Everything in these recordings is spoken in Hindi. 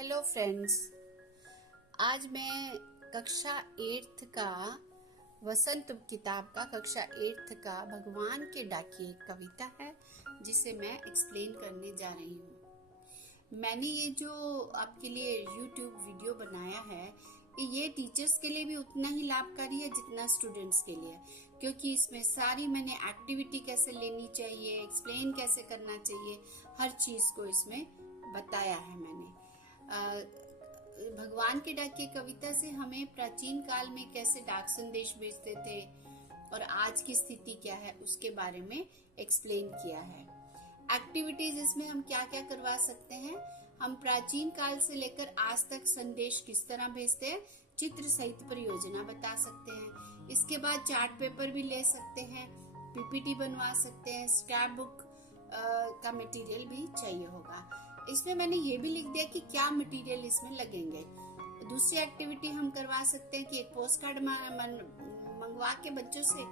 हेलो फ्रेंड्स, आज मैं कक्षा 8th का वसंत किताब का कक्षा 8th का भगवान के डाकिए कविता है जिसे मैं एक्सप्लेन करने जा रही हूँ। मैंने ये जो आपके लिए YouTube वीडियो बनाया है ये टीचर्स के लिए भी उतना ही लाभकारी है जितना स्टूडेंट्स के लिए, क्योंकि इसमें सारी मैंने एक्टिविटी कैसे लेनी चाहिए, एक्सप्लेन कैसे करना चाहिए, हर चीज को इसमें बताया है मैंने। भगवान के डाकिए कविता से हमें प्राचीन काल में कैसे डाक संदेश भेजते थे और आज की स्थिति क्या है उसके बारे में एक्सप्लेन किया है। एक्टिविटीज इसमें हम क्या क्या करवा सकते हैं, हम प्राचीन काल से लेकर आज तक संदेश किस तरह भेजते हैं, चित्र सहित परियोजना बता सकते हैं। इसके बाद चार्ट पेपर भी ले सकते हैं, पीपीटी बनवा सकते हैं, स्क्रैप बुक का मटेरियल भी चाहिए होगा। इसमें मैंने ये भी लिख दिया कि क्या मटेरियल इसमें लगेंगे। दूसरी एक्टिविटी हम करवा सकते हैं कि एक पोस्ट कार्ड मंगवा के बच्चों से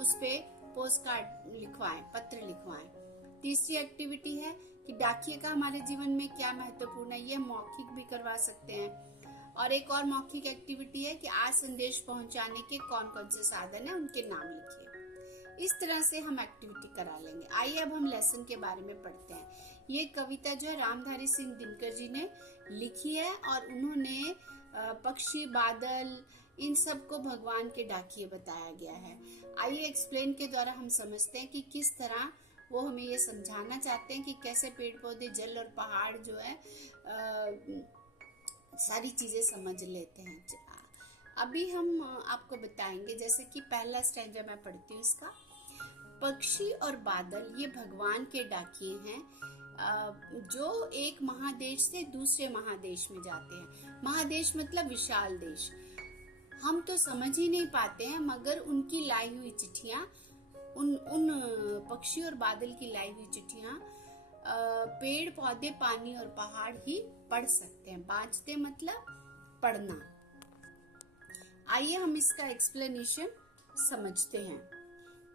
उस पे पोस्ट कार्ड लिखवाएं, पत्र लिखवाएं। तीसरी एक्टिविटी है कि डाकिए का हमारे जीवन में क्या महत्वपूर्ण है, ये मौखिक भी करवा सकते हैं। और एक और मौखिक एक्टिविटी है कि आज संदेश पहुंचाने के कौन कौन से साधन है उनके नाम लिखिए। इस तरह से हम एक्टिविटी करा लेंगे। आइए अब हम लेसन के बारे में पढ़ते हैं। ये कविता जो है रामधारी सिंह दिनकर जी ने लिखी है और उन्होंने पक्षी, बादल, इन सब को भगवान के डाकिए बताया गया है। आइए एक्सप्लेन के द्वारा हम समझते हैं कि किस तरह वो हमें ये समझाना चाहते हैं कि कैसे पेड़ पौधे, जल और पहाड़ जो है सारी चीजें समझ लेते हैं। अभी हम आपको बताएंगे, जैसे कि पहला स्टैंजा मैं पढ़ती हूँ इसका। पक्षी और बादल ये भगवान के डाकिए हैं जो एक महादेश से दूसरे महादेश में जाते हैं। महादेश मतलब विशाल देश। हम तो समझ ही नहीं पाते हैं, मगर उनकी लाई हुई चिट्ठियां, उन पक्षी और बादल की लाई हुई चिट्ठियां पेड़ पौधे, पानी और पहाड़ ही पढ़ सकते हैं। बाँचते मतलब पढ़ना। आइए हम इसका एक्सप्लेनेशन समझते हैं।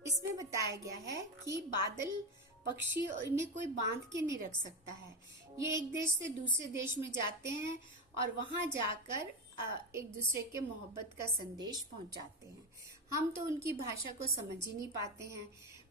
इसमें बताया गया है कि बादल, पक्षी इन्हें कोई बांध के नहीं रख सकता है। ये एक देश से दूसरे देश में जाते हैं और वहां जाकर एक दूसरे के मोहब्बत का संदेश पहुंचाते हैं। हम तो उनकी भाषा को समझ ही नहीं पाते हैं,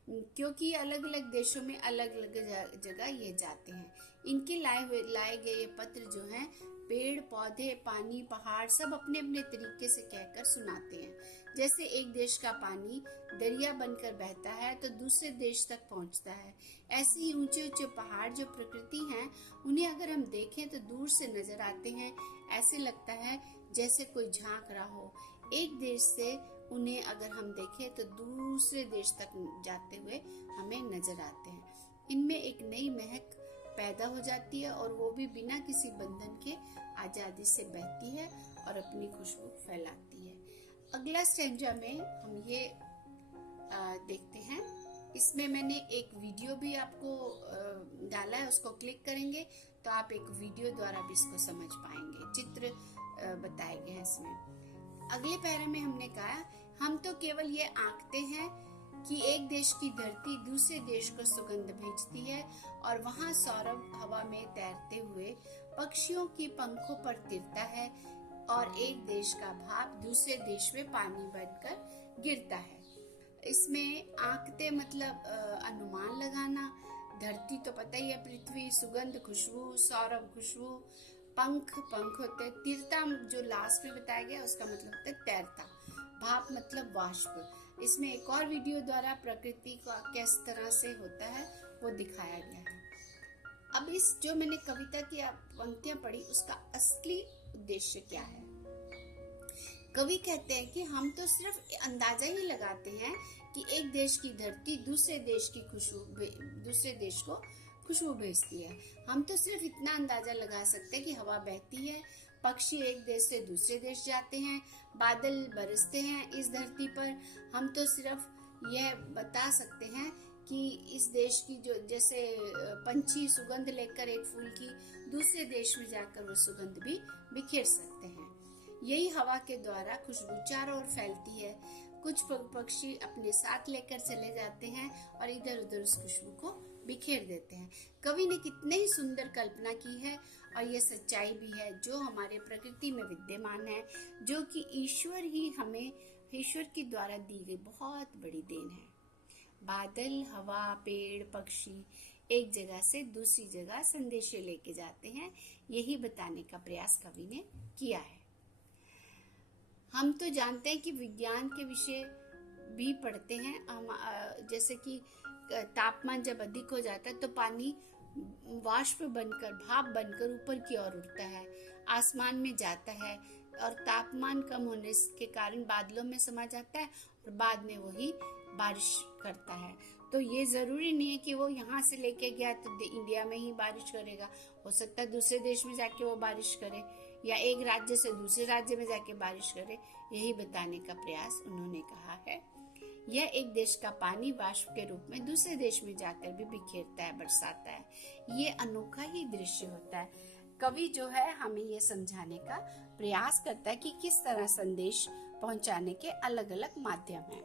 क्योंकि अलग अलग देशों में अलग अलग जगह ये जाते हैं। इनके लाए गए ये पत्र जो हैं पेड़ पौधे, पानी, पहाड़ सब अपने अपने तरीके से कहकर सुनाते हैं। जैसे एक देश का पानी दरिया बनकर बहता है तो दूसरे देश तक पहुंचता है, ऐसे ही ऊंचे ऊंचे पहाड़ जो प्रकृति हैं उन्हें अगर हम देखें तो दूर से नजर आते हैं। ऐसे लगता है जैसे कोई झांक रहा हो। एक देश से उन्हें अगर हम देखें तो दूसरे देश तक जाते हुए हमें नजर आते हैं। इनमें एक नई महक पैदा हो जाती है और वो भी बिना किसी बंधन के आजादी से बहती है और अपनी खुशबू फैलाती है। अगला स्टैंजा में हम ये देखते हैं। इसमें मैंने एक वीडियो भी आपको डाला है, उसको क्लिक करेंगे तो आप एक वीडियो द्वारा भी इसको समझ पाएंगे। चित्र बताए गए हैं इसमें। अगले पैरे में हमने कहा, हम तो केवल ये आंकते हैं कि एक देश की धरती दूसरे देश को सुगंध भेजती है और वहाँ सौरभ हवा में तैरते हुए पक्षियों की पंखों पर तिरता है और एक देश का भाप दूसरे देश में पानी बनकर गिरता है। इसमें आंकते मतलब अनुमान लगाना। धरती तो पता ही है, पृथ्वी, सुगंध खुशबू, सौरभ खुशबू, पंख होते हैं। तिरता जो लास्ट में बताया गया उसका मतलब होता है तैरता। भाप मतलब वाष्प। इसमें एक और वीडियो द्वारा प्रकृति का किस तरह से होता है वो दिखाया गया है। अब इस जो मैंने कविता की पंक्तियां पढ़ी उसका असली उद्देश्य क्या है। कवि कहते हैं कि हम तो सिर्फ अंदाजा ही लगाते हैं कि एक देश की धरती दूसरे देश को खुशबू भेजती है। हम तो सिर्फ इतना अंदाजा लगा सकते हैं कि हवा बहती है, पक्षी एक देश से दूसरे देश जाते हैं, बादल बरसते हैं इस धरती पर। हम तो सिर्फ यह बता सकते हैं कि इस देश की जो जैसे पंछी सुगंध लेकर एक फूल की दूसरे देश में जाकर वो सुगंध भी बिखेर सकते हैं। यही हवा के द्वारा खुशबू चारों ओर फैलती है। कुछ पक्षी अपने साथ लेकर चले जाते हैं और इधर उधर उस खुशबू को बिखेर देते हैं। कवि ने कितने ही सुंदर कल्पना की है और ये सच्चाई भी है जो हमारे प्रकृति में विद्यमान है, जो कि ईश्वर ही हमें, ईश्वर के द्वारा दी गई बहुत बड़ी देन है। बादल, हवा, पेड़, पक्षी एक जगह से दूसरी जगह संदेशे लेके जाते हैं, यही बताने का प्रयास कवि ने किया है। हम तो जानते हैं कि विज्ञान के विषय भी पढ़ते हैं हम, जैसे कि तापमान जब अधिक हो जाता है तो पानी वाष्प बनकर, भाप बनकर ऊपर की ओर उड़ता है, आसमान में जाता है और तापमान कम होने के कारण बादलों में समा जाता है और बाद में वही बारिश करता है। तो ये जरूरी नहीं है कि वो यहाँ से लेके गया तो इंडिया में ही बारिश करेगा, हो सकता है दूसरे देश में जाके वो बारिश करे या एक राज्य से दूसरे राज्य में जाके बारिश करे। यही बताने का प्रयास उन्होंने कहा है। यह एक देश का पानी वाष्प के रूप में दूसरे देश में जाकर भी बिखेरता है, बरसाता है। ये अनोखा ही दृश्य होता है। कवि जो है हमें ये समझाने का प्रयास करता है कि किस तरह संदेश पहुंचाने के अलग अलग माध्यम हैं।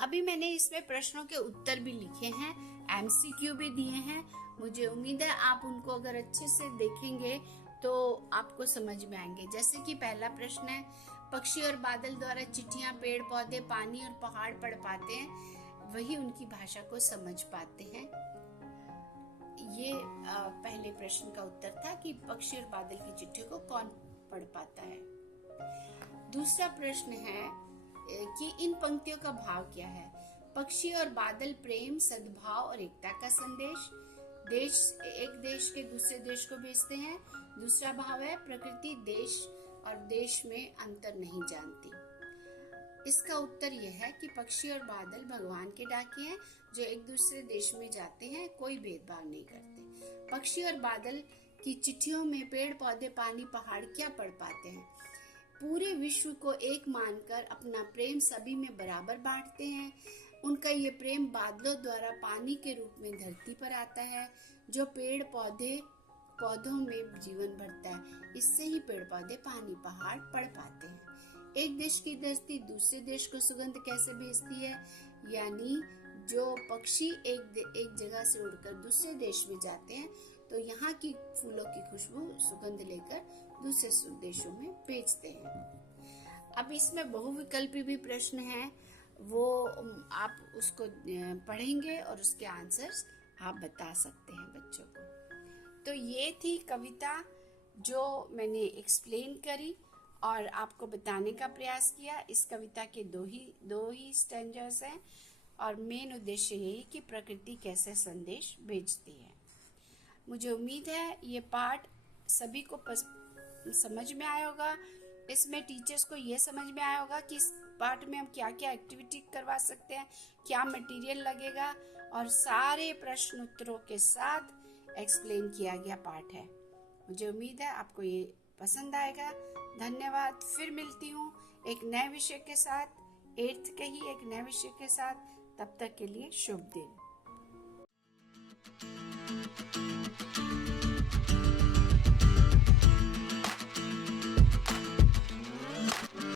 अभी मैंने इसमें प्रश्नों के उत्तर भी लिखे हैं, एमसीक्यू भी दिए हैं। मुझे उम्मीद है आप उनको अगर अच्छे से देखेंगे तो आपको समझ में आएंगे। जैसे कि पहला प्रश्न है, पक्षी और बादल द्वारा चिट्ठियां पेड़ पौधे पानी और पहाड़ पढ़ पाते हैं, वही उनकी भाषा को समझ पाते हैं। ये पहले प्रश्न का उत्तर था कि पक्षी और बादल की चिट्ठी को कौन पढ़ पाता है। दूसरा प्रश्न है कि इन पंक्तियों का भाव क्या है। पक्षी और बादल प्रेम, सद्भाव और एकता का संदेश एक देश के दूसरे देश को भेजते हैं। दूसरा भाव है प्रकृति देश और देश में अंतर नहीं जानती। इसका उत्तर यह है कि पक्षी और बादल भगवान के डाके हैं जो एक दूसरे देश में जाते हैं, कोई भेदभाव नहीं करते। पक्षी और बादल की चिट्ठियों में पेड़ पौधे पानी पहाड़ क्या पढ़ पाते हैं? पूरे विश्व को एक मानकर अपना प्रेम सभी में बराबर बांटते हैं। उनका ये प्रेम बादलों द्वारा पानी के रूप में धरती पर आता है, जो पेड़ पौधों में जीवन भरता है। इससे ही पेड़ पौधे पानी पहाड़ पढ़ पाते हैं। एक देश की धरती दूसरे देश को सुगंध कैसे भेजती है, यानी जो पक्षी एक जगह से उड़कर दूसरे देश में जाते हैं तो यहाँ की फूलों की खुशबू सुगंध लेकर दूसरे देशों में भेजते हैं। अब इसमें बहुविकल्पी भी प्रश्न है, वो आप उसको पढ़ेंगे और उसके आंसर्स आप बता सकते हैं बच्चों को। तो ये थी कविता जो मैंने एक्सप्लेन करी और आपको बताने का प्रयास किया। इस कविता के दो ही स्टैंजर्स हैं और मेन उद्देश्य यही कि प्रकृति कैसे संदेश भेजती है। मुझे उम्मीद है ये पाठ सभी को समझ में आया होगा। इसमें टीचर्स को ये समझ में आया होगा कि इस पाठ में हम क्या क्या एक्टिविटी करवा सकते हैं, क्या मटेरियल लगेगा, और सारे प्रश्न उत्तरों के साथ एक्सप्लेन किया गया पाठ है। मुझे उम्मीद है आपको ये पसंद आएगा। धन्यवाद। फिर मिलती हूँ एक नए विषय के साथ, 8th के ही एक नए विषय के साथ। तब तक के लिए शुभ दिन।